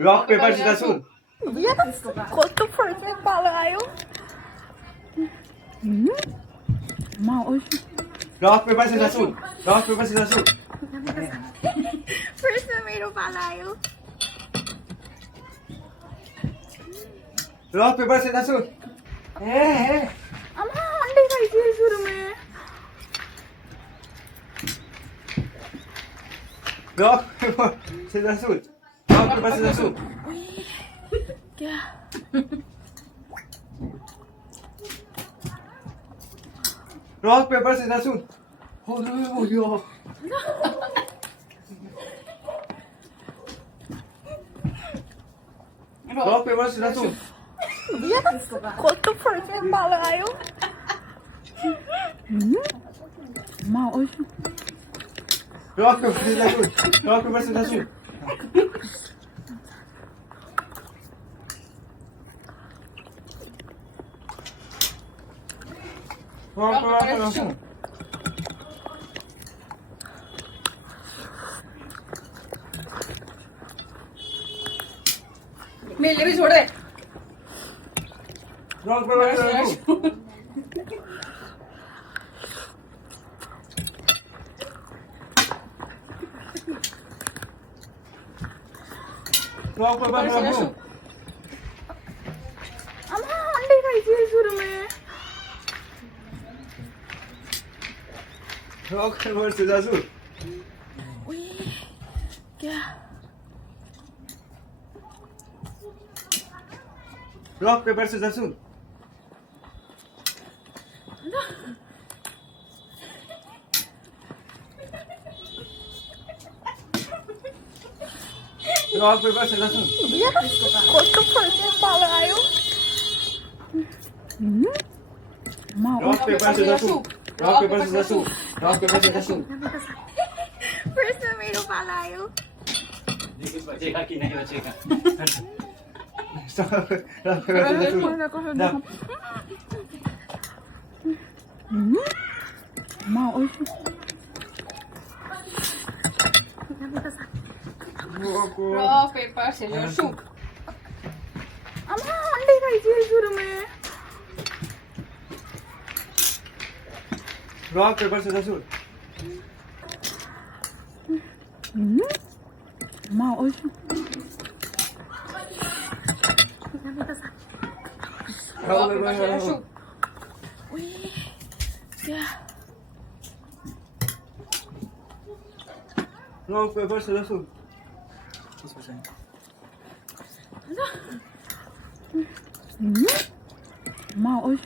rock paper scissor shoot কত perfect পালায়ো মা ওই rock paper scissor shoot rock paper scissor shoot primero palayo rock paper scissor shoot ama ande খাইছি শুরু মে rock paper scissor shoot rock paper scissor shoot क्या rock paper scissor shoot oh no rock paper scissor shoot কত perfect পালায়ো মা ওই rock paper scissor shoot rock paper scissor shoot rock paper scissor shoot मेले भी छोड़ दे rock paper scissor shoot rock paper scissor shoot ama ande খাইছি শুরু মে রক পেপার সিজার শুট क्या rock paper scissor shoot rock paper scissor shoot কত perfect পালায়ো মা rock paper scissor shoot rock paper scissor shoot rock paper scissor shoot primero palayo बचेगा कि नहीं बचेगा রক পেপার সিজার শুট দাও মা ওই rock paper scissor shoot ama ande খাইছি শুরু মে রক পেপার সিজার শুট মা ওই रॉ पेपर सिजर शूट क्या রক পেপার সিজার শুট মা ওই